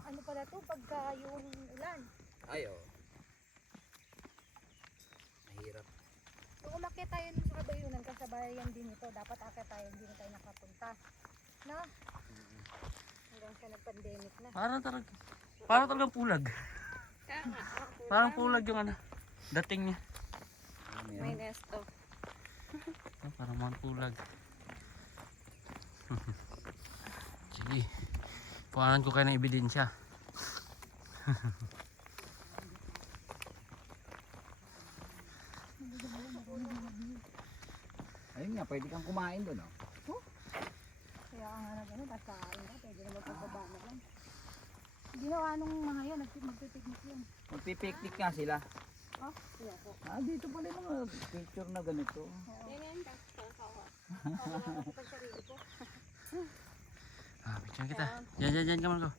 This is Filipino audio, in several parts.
Ano pala to pagka yung ulan? Ay, oh. Mahirap. Kung umakyat tayo nun sa kabayunan, kasabayan din ito. Dapat akyat tayo, hindi na tayo nakapunta. No? Hanggang sa nag-pandemic na. Parang talagang pulag. Parang pulag yung ano, dating niya. May nesto. Parang mga pulag. Sige. Kuhanan ko kayo ng ebidensya. Ayun nga, pwede kang kumain doon, oh. Kaya nga na gano'n, kasain ka, pwede naman pagbaba na lang. Ginawa nung mga yan, magpipiknik yun. Magpipiknik nga sila. Oh, sila po. Dito pala yung mga picture na ganito. Yan, kakawa. Ako pag sarili ko. Picture kita. Diyan ka man ko.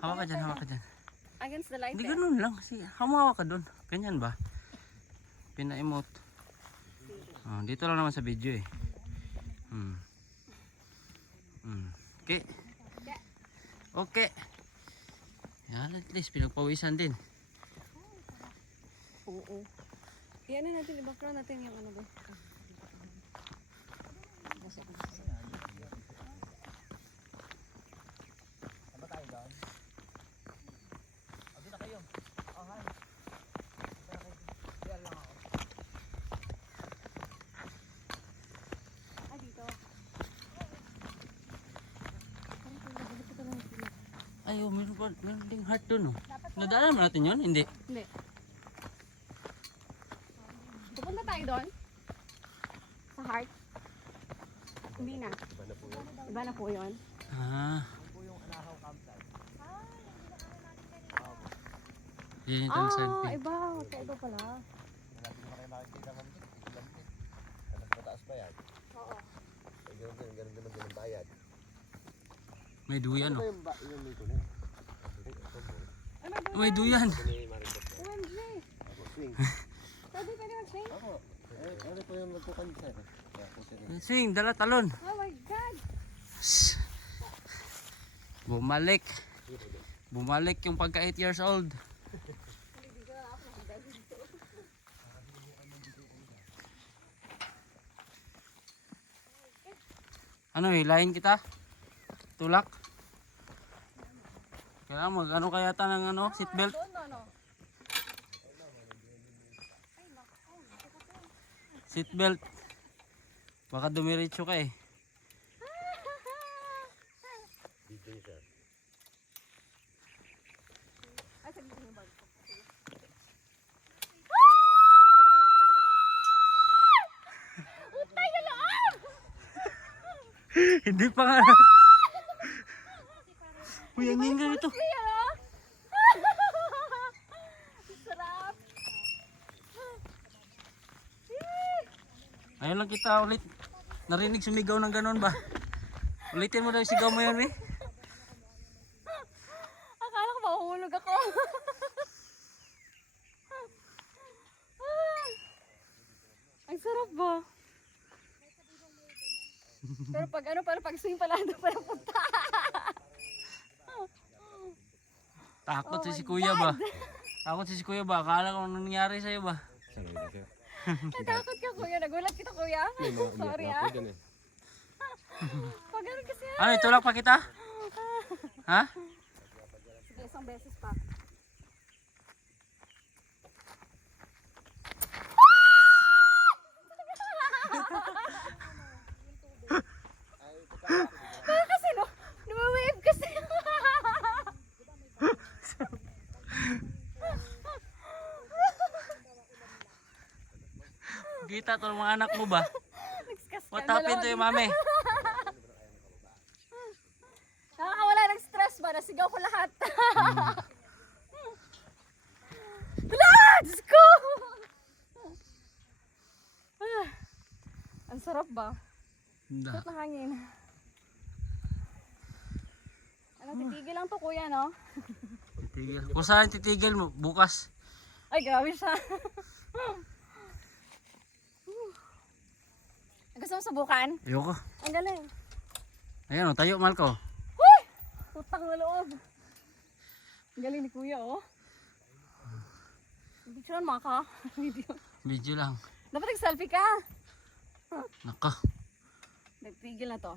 Hawak ka dyan. Against the light. Hindi ganun lang. Hawak ka dun. Ganyan ba? Pina-emote. Dito lang naman sa video eh. Okay. Okay. Yan, at least pinagpawisan din. Oo. Yan na natin, i-background natin yung ano ba. Ano tayo doon? Dito na kayo. Oh, hi. Dito na kayo. Diyan lang ako. Dito. Ay, meron ding heart dun oh. Nadaanan mo natin yun? Hindi. Hindi. Pupunta tayo doon? Sa heart? Hindi na. Iba na po yun. Yan yung tansan. Iba. Iba pala. Hindi mo kayo makikita kami dito. Mas mataas ba yan? Oo. Ganun din ang bayad. May duyan oh. Yung dito na. May duyan. OMG! Pwede mag-swing? Ako. Ano po yung magkukanser? Swing, dala talon. Oh my God! Bumalik. Bumalik yung pagka 8 years old. Ano, hilahin kita? Tulak? Kailangan mag-ano kaya ta ng ano, seatbelt? Seatbelt. Baka dumiretso ka eh. Hindi pa nga. Uy, ang ingay ito. Sarap! Ayun lang kita ulit. Narinig sumigaw ng ganon ba? Ulitin mo daw yung sigaw mo yun eh. Akala ko mahuhulog ako. Ang sarap ba? Pero pag swing pala doon pala punta. Takot si kuya ba? Takot si kuya ba? Akala ko anong nangyari sa'yo ba? Natakot ka kuya. Nagulat kita kuya. Sorry ah. Pag ganun kasi Ano, itulak pa kita? Ha? Sige, isang beses pa. Baka kasi no, numa-wave kasi. Kita to ng mga anak mo ba? Nagskaskan What happened to your mami? Nakakawala ng stress ba? Nasigaw ko lahat. Wala! Diyos ko! Ang sarap ba? Sarap na hangin. Ano, titigil lang to kuya, no? Titigil. Kung saan titigil mo, bukas. Ay, grabe siya. Gusto mo subukan? Ayoko. Ang galing. Ayan o, tayo Malco. Utang na loob. Galing ni kuya, oh. Picturean mo ka? Video. Video lang. Dapat nag-selfie ka. Naka. Nagpigil na to.